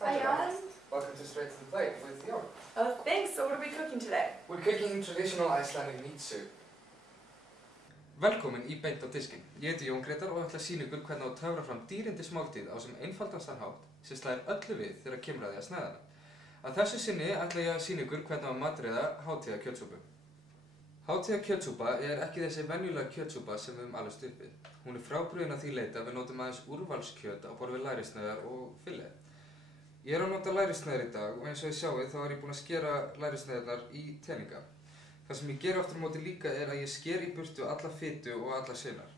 Hi, Jan. Welcome to Straight to the Plate with Jan. Oh, thanks. So what are we cooking today? We're cooking traditional Icelandic meat soup. Velkomin í Beint á diskinn. Ég heiti Jón Grétar og ætla að sýna ykkur hvernig á að töfra fram dýrindis máltíð á sem einfaldastan hátt sem slæðir öllu við þegar kemur að því að sneiða hana. Að þessu sinni ætla ég að sýna ykkur hvernig á að matreiða hátíða kjötsúpu. Hátíða kjötsúpa er ekki þessi venjulega kjötsúpa sem við höfum alveg upp við. Hún er frábrugðin að því leyti að við notum aðeins úrvalskjöt á borð við lærisneiðar og filet. Ég er að nota lærisneiðar í dag og eins og þið sjáið þá er ég búinn að skera lærisneiðarnar í teninga. Það sem ég geri aftur á móti líka er að ég sker í burtu alla fitu og alla sinar.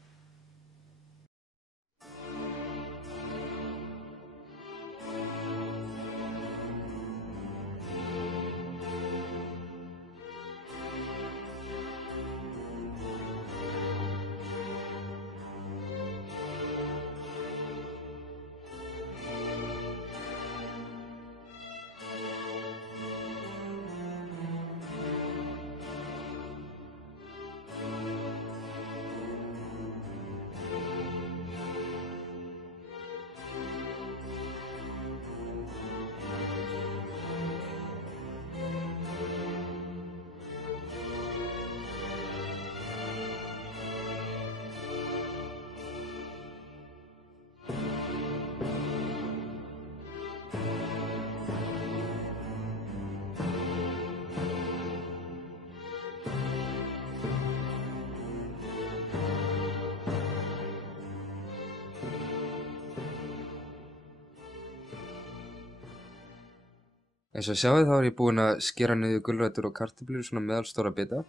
Eins og sjáið þá er ég búinn að skera niður gulrætur og kartöflur í svona meðalstóra bita,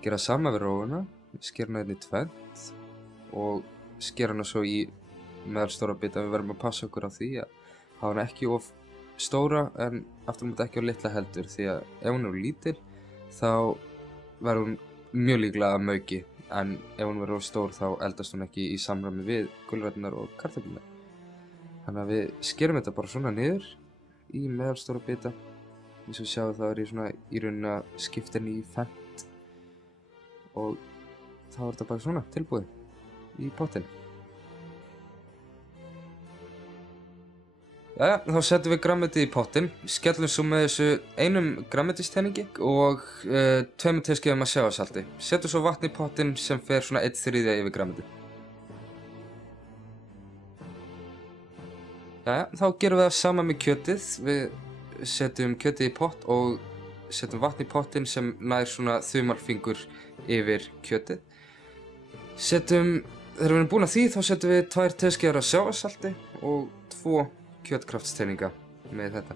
gera sama við rófuna, skera hana hérna í tvennt og skera hana svo í meðalstóra bita. Við verðum að passa okkur á því að hafa hana ekki of stóra en aftur á móti ekki of litla heldur, því að ef hún er lítil þá verður hún mjög líklega að mauki, en ef hún verður of stór þá eldast hún ekki í samræmi við gulræturnar og kartöflurnar. Þannig að við skerum þetta bara svona niður í meðalstóra bita. Eins og sjáu þá er ég svona í rauninni að skipta henni í fernt og þá er þetta bara svona tilbúið í pottinn. Jæja, þá setjum við grænmetið í pottinn, skellum svo með þessu einum grænmetisteningi og 2 teskeiðum af sjávarsalti. Setjum svo vatn í pottinn sem fer svona 1/3 yfir grænmetið. Jæja, þá gerum við það sama með kjötið. Við setjum kjötið í pott og setjum vatn í pottinn sem nær svona þumalfingur yfir kjötið. Þegar við erum búin að því þá setjum við 2 teskeiðar af sjávarsalti og 2 kjötkraftsteninga með þetta.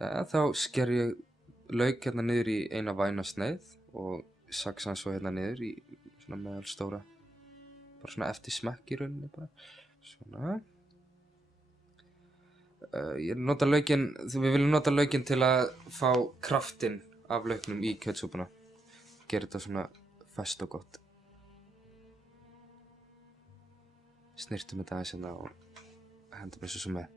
Þá sker ég lauk hérna niður í eina væna sneið og saksa hann svo hérna niður í svona meðalstóra, bara svona eftir smekk í rauninni bara, svona. Við viljum nota laukinn til að fá kraftinn af lauknum í kjötsúpuna, gera þetta svona fast og gott. Snyrtum þetta aðeins hérna og hendum þessu svo með.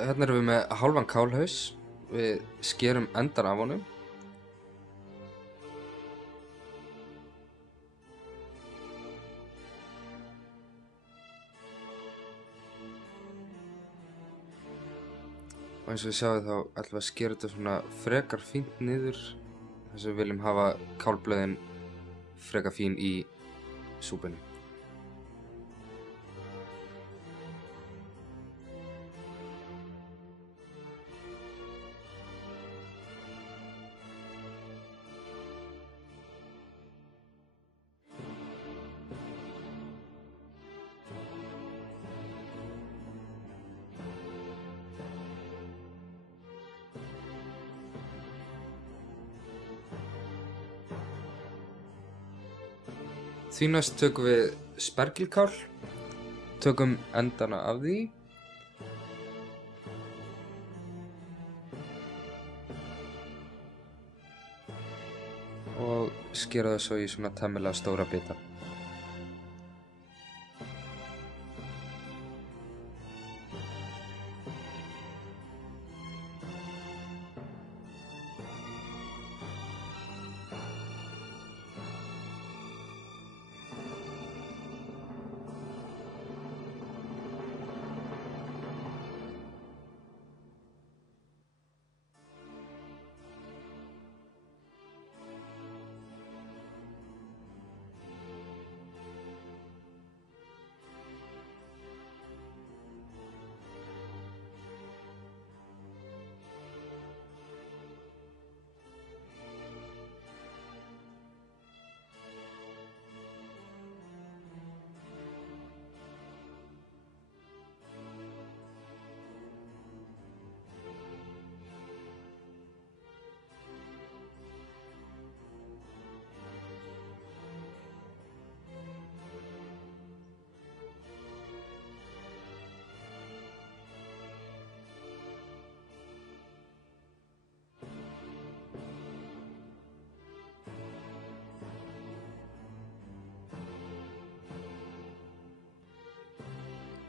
Hérna erum við með hálfan kálhaus, við skerum endan af honum. Og eins og þið sjáið þá ætlum við að skera þetta svona frekar fínt niður, þess að við viljum hafa kálblöðin frekar fín í súpunni. Því næst tökum við spergilkál, tökum endana af því og skera það svo í svona temmilega stóra bita.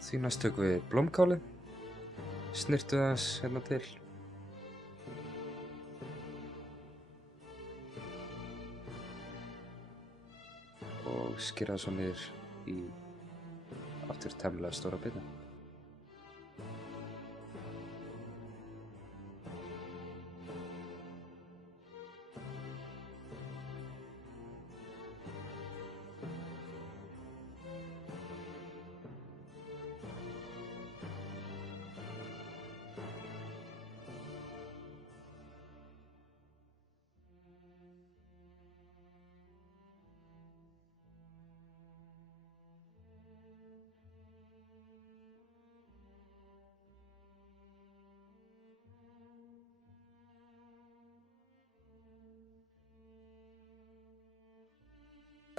Því næst tökum við blómkálið, snyrtum það aðeins hérna til. Og skera það svo niður í aftur temmilega stóra bita.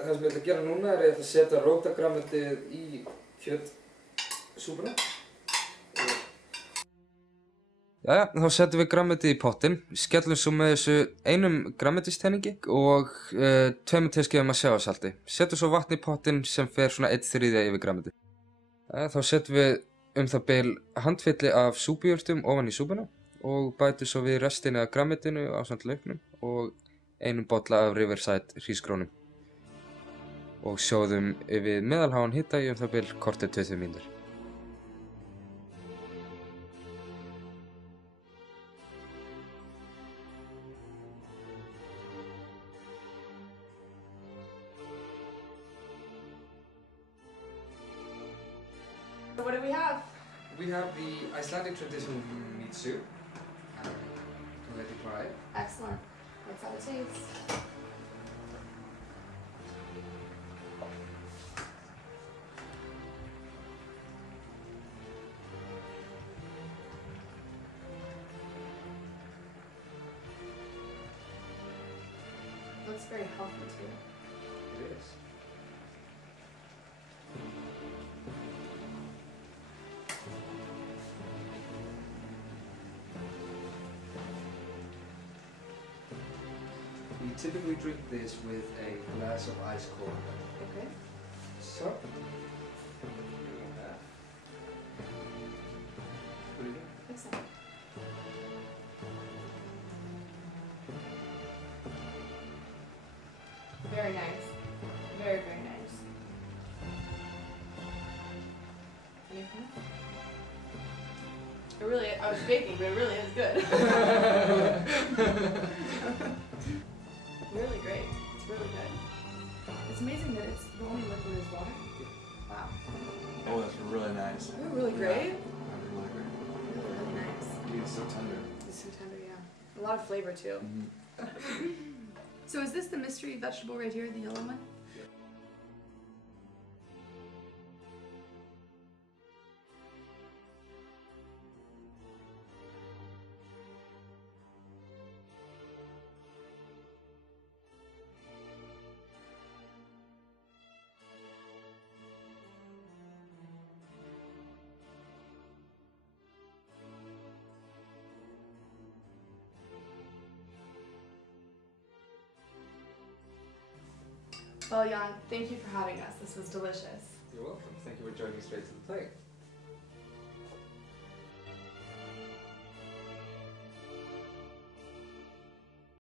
Það sem ég ætla að gera núna er að ég ætla að setja rótargrænmetið í kjötsúpuna. Jæja, þá setjum við grænmetið í pottinn, skellum svo með þessu einum grænmetisteningi og 2 teskeiðum af sjávarsalti. Setjum svo vatn í pottinn sem fer svona 1/3 yfir grænmetið. Þá setjum við það bil handfylli af súpujurtum ofan í súpuna og bætum svo við restina af grænmetinu ásamt lauknum og einum bolla af Riverside hrísgrónum. Og sjóðum við meðalháan hita í það bil korter 20 mínútur. So what do we have? We have the Icelandic traditional meat soup. I'll let you try it. Excellent. Let's have a taste. Looks very healthy too. It is. We typically drink this with a glass of ice cold. Okay. So, put it in. Excellent. Very nice. Very, very nice. Any comments? It really, I was faking, but it really is good. Really great. It's really good. It's amazing that it's the only liquid is water. Wow. Oh, that's really nice. Ooh, really great. Yeah, that's really great. Really, really nice. Dude, it's so tender. It's so tender, yeah. A lot of flavor too. So is this the mystery vegetable right here, the yellow one? Well, Jan, thank you for having us. This was delicious. You're welcome. Thank you for joining me straight to the plate.